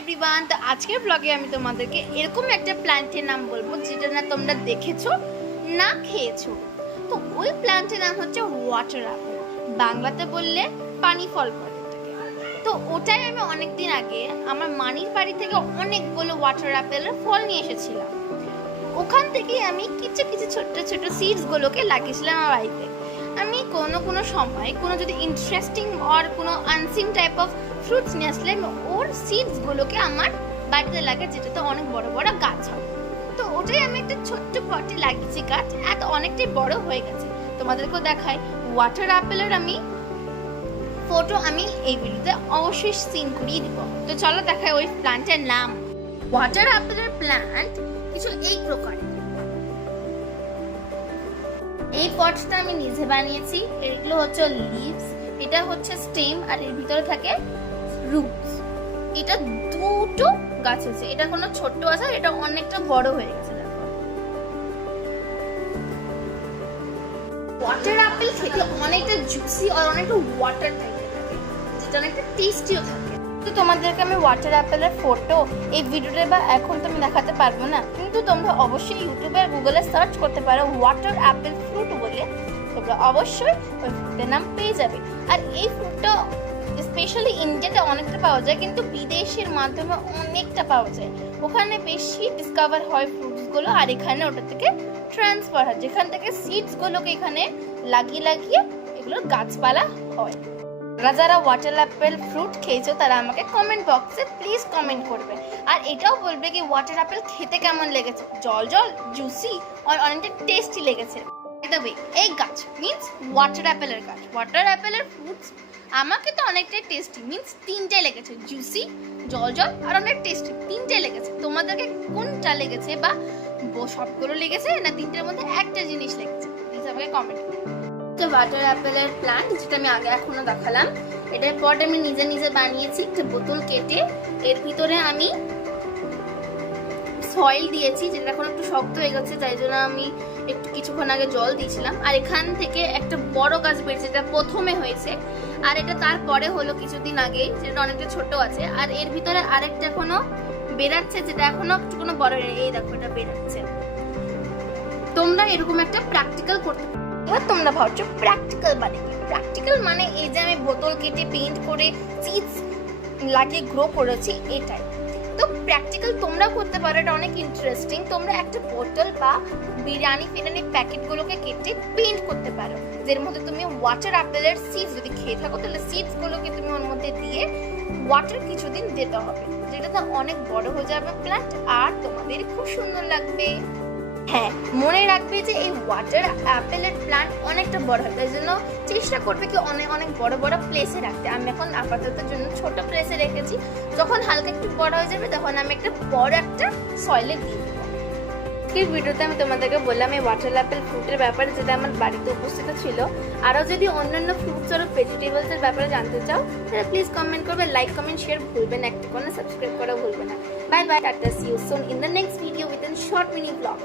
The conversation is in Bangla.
এভরিওয়ান, তো আজকের ব্লগে আমি তোমাদেরকে এরকম একটা প্ল্যান্টের নাম বলবো যেটা না তোমরা দেখেছো না খেয়েছো। তো ওই প্ল্যান্টের নাম হচ্ছে ওয়াটার অ্যাপেল, বাংলাতে বললে পানি ফল বলে এটাকে। তো ওটাই আমি অনেকদিন আগে আমার মানির বাড়ি থেকে অনেকগুলো ওয়াটার অ্যাপেলের ফল নিয়ে এসেছিলাম। ওখান থেকেই আমি কিছু কিছু ছোট্ট ছোট্ট সিডসগুলোকে লাগিয়েছিলাম আমার বাড়িতে। আমি কোনো সময় কোনো যদি ইন্টারেস্টিং আর কোনো আনসিন টাইপ অফ ফ্রুটস নিয়ে আসলে আমি ওর সিডসগুলোকে আমার বাড়িতে লাগে, যেটাতে অনেক বড় বড় গাছ হয়। তো ওটাই আমি একটা ছোট্ট পটে লাগিয়েছি গাছ, এত অনেকটাই বড় হয়ে গেছে। তোমাদেরকেও দেখাই ওয়াটার অ্যাপেলের আমি ফটো আমি এই ভিডিওতে অবশ্যই সিন করিয়ে দিব। তো চলো দেখাই ওই প্ল্যান্টের নাম। ওয়াটার অ্যাপেলের প্ল্যান্ট কিছু এই প্রকার। এই পটটা আমি নিজে বানিয়েছি। এগুলো হচ্ছে লিভস, এটা হচ্ছে স্টেম, আর এর ভিতরে থাকে রুটস। এটা দুটো গাছ আছে, এটা কোনো ছোট্ট আছে, এটা অনেকটা বড় হয়ে গেছে। দেখো, ওয়াটার অ্যাপেল খেতে অনেকটা জুসি আর অনেকটা ওয়াটার টাইপের থাকে, যেটা অনেকটা টেস্টিও থাকে। তো তোমাদেরকে আমি ওয়াটার অ্যাপেলের ফটো এই ভিডিওতে বা এখন তুমি দেখাতে পারবো না, কিন্তু তোমরা অবশ্যই ইউটিউবে আর গুগলে সার্চ করতে পারো ওয়াটার অ্যাপেল ফ্রুট বলে, তোমরা অবশ্যই ওই ফ্রুটের নাম পেয়ে যাবে। আর এই ফ্রুটটা স্পেশালি ইন্ডিয়াতে অনেকটা পাওয়া যায়, কিন্তু বিদেশের মাধ্যমে অনেকটা পাওয়া যায়। ওখানে বেশি ডিসকভার হয় ফ্রুটসগুলো, আর এখানে ওটা থেকে ট্রান্সফার হয়, যেখান থেকে সিডসগুলোকে এখানে লাগিয়ে এগুলোর গাছপালা হয়। যারা ওয়াটার অ্যাপেল ফ্রুট খেয়েছো তারা আমাকে কমেন্ট বক্সে প্লিজ কমেন্ট করবে, আর এটাও বলবে কি ওয়াটার অ্যাপেল খেতে কেমন লেগেছে, জল জল জুসি আর অনেকটা টেস্টি লেগেছে। তবে এই গাছ মিন্স ওয়াটার অ্যাপেলের গাছ, ওয়াটার অ্যাপেলের ফ্রুটস আমাকে তো অনেকটাই টেস্টি মিন্স তিনটে লেগেছে, জুসি, জল জল আর অনেক টেস্টি, তিনটে লেগেছে। তোমাদেরকে কোনটা লেগেছে, বা সবগুলো লেগেছে না তিনটের মধ্যে একটা জিনিস লেগেছে, প্লিজ আমাকে কমেন্ট করবে। তো ওয়াটার অ্যাপেলের প্ল্যান্ট যেটা আমি আগে এখনো দেখালাম, এটার পট আমি নিজে বানিয়েছি। একটা বোতল কেটে এর ভিতরে আমি সয়েল দিয়েছি, যেটা এখন একটু শক্ত হয়ে গেছে, তাই জন্য আমি একটু কিছুক্ষণ আগে জল দিয়েছিলাম। আর এখান থেকে একটা বড় গাছ বেরিয়েছে, যেটা প্রথমে হয়েছে, আর এটা তারপরে হলো কিছুদিন আগে, যেটা অনেকটা ছোট আছে। আর এর ভিতরে আরেকটা এখনো বেরাচ্ছে, যেটা এখনো একটু কোনো বড় নেই। এই দেখো, এটা বেরাচ্ছে। তোমরা এরকম একটা প্র্যাকটিক্যাল করতে পারো। এবার তোমরা ভাবছো প্র্যাকটিক্যাল মানে কি? প্র্যাকটিক্যাল মানে এই যে আমি বোতল কেটে পেইন্ট করে সিডস লাগিয়ে গ্রো করেছি, এটাই। তো প্র্যাকটিক্যাল তোমরা করতে পারো, এটা অনেক ইন্টারেস্টিং। তোমরা একটা বোতল বা বিরিয়ানি প্যাকেটগুলোকে কেটে পেইন্ট করতে পারো, যের মধ্যে তুমি ওয়াটার অ্যাপেলের সিডস যদি খেয়ে থাকো তাহলে সিডসগুলোকে তুমি ওর মধ্যে দিয়ে ওয়াটার কিছুদিন দিতে হবে, যেটাতে অনেক বড় হয়ে যাবে প্ল্যান্ট, আর তোমাদের খুব সুন্দর লাগবে। হ্যাঁ, মনে রাখবে যে এই ওয়াটার অ্যাপেলের প্ল্যান্ট অনেকটা বড় হয়, তাই জন্য চেষ্টা করবে কি অনেক অনেক বড় বড় প্লেসে রাখতে। আমি এখন আপাতত জন্য ছোট প্লেসে রেখেছি, যখন হালকা একটু বড় হয়ে যাবে তখন আমি একটা বড় একটা সয়েলে দিয়ে দেবো। এই ভিডিওতে আমি তোমাদেরকে বললাম এই ওয়াটার অ্যাপেল ফ্রুটের ব্যাপারে, যেটা আমার বাড়িতে উপস্থিত ছিল। আরও যদি অন্যান্য ফ্রুটস আর ভেজিটেবলসের ব্যাপারে জানতে চাও তাহলে প্লিজ কমেন্ট করবে, লাইক কমেন্ট শেয়ার ভুলবে না, একটা করে সাবস্ক্রাইব করা ভুলবে না। Bye bye, ta-ta, see you soon in the next video with an short mini blog.